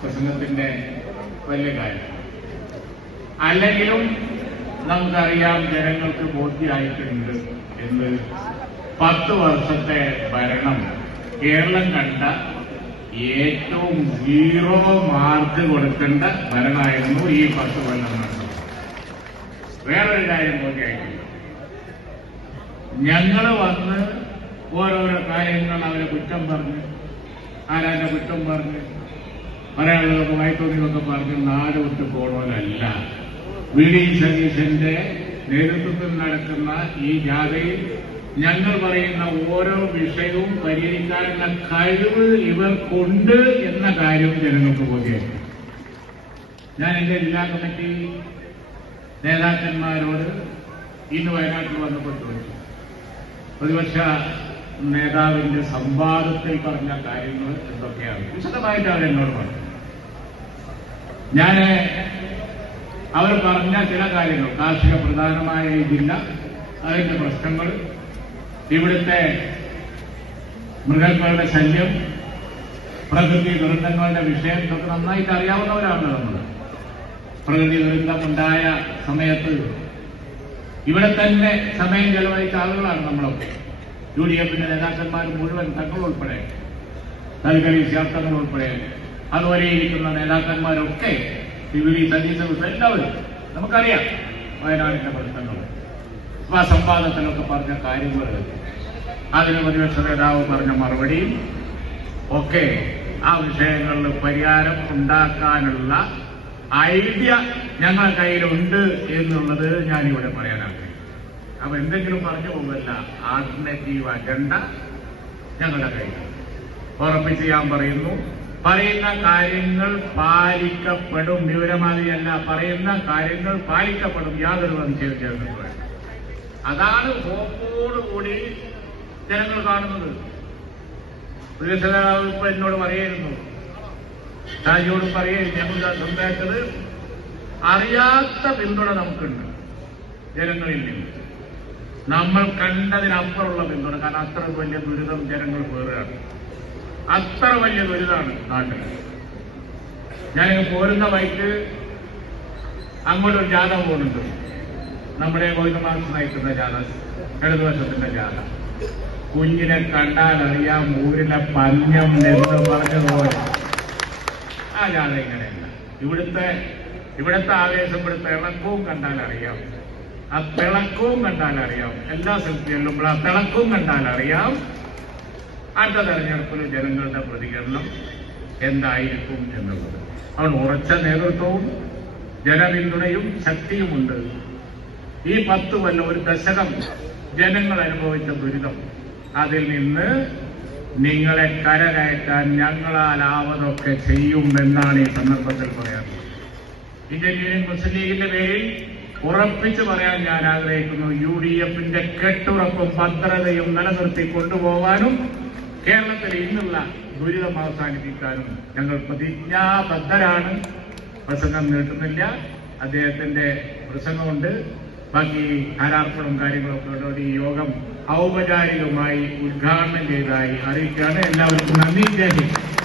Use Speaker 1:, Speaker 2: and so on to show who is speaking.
Speaker 1: പ്രസംഗത്തിന്റെ വലിയ കാര്യം. അല്ലെങ്കിലും നമുക്കറിയാം ജനങ്ങൾക്ക് ബോധ്യമായിട്ടുണ്ട് എന്ന് പത്ത് വർഷത്തെ ഭരണം കേരളം കണ്ട ഏറ്റവും സീറോ മാർക്ക് കൊടുക്കേണ്ട ഭരണമായിരുന്നു ഈ പത്ത് കൊല്ലം നടന്നത്. വേറൊരു കാര്യം ബോധ്യമായിട്ടില്ല ഞങ്ങൾ വന്ന് ഓരോരോ കാര്യങ്ങൾ അവരെ കുറ്റം പറഞ്ഞ് ആരാന്റെ കുറ്റം പറഞ്ഞ് പറയാനുള്ളതൊക്കെ വായിത്തോന്നിയൊക്കെ പറഞ്ഞ് നാട് വിട്ട് പോണോലല്ല വി ഡി സതീശന്റെ നേതൃത്വത്തിൽ നടക്കുന്ന ഈ ജാഥയിൽ ഞങ്ങൾ പറയുന്ന ഓരോ വിഷയവും പരിഹരിക്കാനുള്ള കഴിവ് ഇവർക്കുണ്ട് എന്ന കാര്യം ജനങ്ങൾക്ക് ബോധ്യമായി. ഞാൻ എന്റെ ജില്ലാ കമ്മിറ്റി നേതാക്കന്മാരോട് ഇന്ന് വയനാട്ടിൽ വന്നപ്പോൾ ചോദിച്ചു. പ്രതിപക്ഷ നേതാവിന്റെ സംവാദത്തിൽ പറഞ്ഞ കാര്യങ്ങൾ എന്തൊക്കെയാണ്? വിശദമായിട്ട് അവരെന്നോട് പറഞ്ഞു. ഞാൻ അവർ പറഞ്ഞ ചില കാര്യങ്ങൾ. കാർഷിക പ്രധാനമായ ഈ ജില്ല അതിന്റെ പ്രശ്നങ്ങൾ ഇവിടുത്തെ മൃഗങ്ങളുടെ ശല്യം പ്രകൃതി ദുരന്തങ്ങളുടെ വിഷയം ഇതൊക്കെ നന്നായിട്ട് അറിയാവുന്നവരാണ് നമ്മൾ പ്രകൃതി ദുരന്തമുണ്ടായ സമയത്ത് ഇവിടെ തന്നെ സമയം ചെലവഴിച്ച ആളുകളാണ് നമ്മളൊക്കെ. യു ഡി എഫിന്റെ നേതാക്കന്മാർ മുഴുവൻ തങ്ങൾ ഉൾപ്പെടെ നൽകലി ശാസ്ത്രങ്ങൾ ഉൾപ്പെടെ. അതുപോലെ ഇരിക്കുന്ന നേതാക്കന്മാരൊക്കെ വി സജീസ് എല്ലാവരും നമുക്കറിയാം വയനാടിന്റെ പ്രശ്നങ്ങൾ ആ സംവാദത്തിലൊക്കെ പറഞ്ഞ കാര്യങ്ങൾ അതിന് പ്രതിപക്ഷ നേതാവ് പറഞ്ഞ മറുപടിയും ഒക്കെ ആ വിഷയങ്ങളിൽ പരിഹാരം ഉണ്ടാക്കാനുള്ള ഐഡിയ ഞങ്ങളുടെ കയ്യിലുണ്ട് എന്നുള്ളത് ഞാനിവിടെ പറയാൻ ആഗ്രഹിക്കുന്നു അപ്പൊ എന്തെങ്കിലും പറഞ്ഞു പോകല്ല ആൾട്ടർനേറ്റീവ് അജണ്ട ഞങ്ങളുടെ കയ്യിൽ ഉറപ്പിച്ച് ഞാൻ പറയുന്നു. പറയുന്ന കാര്യങ്ങൾ പാലിക്കപ്പെടും. വിവരമാതിരിയല്ല. പറയുന്ന കാര്യങ്ങൾ പാലിക്കപ്പെടും. യാതൊരു വേണ്ട അതാണ് ഹോപ്പോടുകൂടി ജനങ്ങൾ കാണുന്നത്. പ്രതിപക്ഷ നേതാവ് ഇപ്പൊ എന്നോട് പറയായിരുന്നു രാജിയോട് പറയുകയും ഞങ്ങൾ സംസാരിച്ചത്? അറിയാത്ത പിന്തുണ നമുക്കുണ്ട് ജനങ്ങളിൽ നിന്ന്. നമ്മൾ കണ്ടതിനപ്പുറമുള്ള പിന്തുണ. കാരണം അത്ര വലിയ ദുരിതം ജനങ്ങൾ വേറുകയാണ് അത്ര വലിയ ദുരിതമാണ് നാട്ടിൽ. ഞാനിങ്ങ് പോരുന്ന വൈക്ക് അങ്ങോട്ടൊരു ജാഥ പോകുന്നുണ്ട്. നമ്മുടെ ഗോവിന്ദമാസ് നയിക്കുന്ന ജാഥ ഇടതുവശത്തിന്റെ ജാഥ. കുഞ്ഞിനെ കണ്ടാൽ അറിയാം ഊരിലെ പഞ്ഞം എന്ന് പറഞ്ഞതുപോലെ. ആ ജാഥ ഇങ്ങനെയല്ല. ഇവിടുത്തെ ഇവിടുത്തെ ആവേശം ഇവിടുത്തെ ഇളക്കവും കണ്ടാൽ അറിയാം ആ തിളക്കവും കണ്ടാൽ അറിയാം എല്ലാ സ്ഥലത്തും ചെല്ലുമ്പോൾ ആ തിളക്കവും കണ്ടാൽ അറിയാം അടുത്ത തെരഞ്ഞെടുപ്പിൽ ജനങ്ങളുടെ പ്രതികരണം എന്തായിരിക്കും എന്നുള്ളത്. അതുകൊണ്ട് ഉറച്ച നേതൃത്വവും ജനപിന്തുണയും ശക്തിയുമുണ്ട്. ഈ പത്ത് കൊല്ലം ഒരു ദശകം ജനങ്ങൾ അനുഭവിച്ച ദുരിതം. അതിൽ നിന്ന് നിങ്ങളെ കരകയറ്റാൻ ഞങ്ങളാലാവതൊക്കെ ചെയ്യും എന്നാണ് ഈ സന്ദർഭത്തിൽ പറയാറുള്ളത് ഇന്ത്യൻ യൂണിയൻ മുസ്ലിം ലീഗിന്റെ പേരിൽ ഉറപ്പിച്ചു പറയാൻ ഞാൻ ആഗ്രഹിക്കുന്നു. യു ഡി എഫിന്റെ കെട്ടുറപ്പും ഭദ്രതയും നിലനിർത്തി കൊണ്ടുപോകാനും കേരളത്തിൽ ഇന്നുള്ള ദുരിതം അവസാനിപ്പിക്കാനും ഞങ്ങൾ പ്രതിജ്ഞാബദ്ധരാണ്. പ്രസംഗം നീട്ടുന്നില്ല. അദ്ദേഹത്തിന്റെ പ്രസംഗമുണ്ട്. ബാക്കി ധാരാർപ്പണം കാര്യങ്ങളൊക്കെ ഉണ്ടോ. ഈ യോഗം ഔപചാരികമായി ഉദ്ഘാടനം ചെയ്തതായി അറിയിക്കുകയാണ്. എല്ലാവർക്കും നന്ദി. ജയ്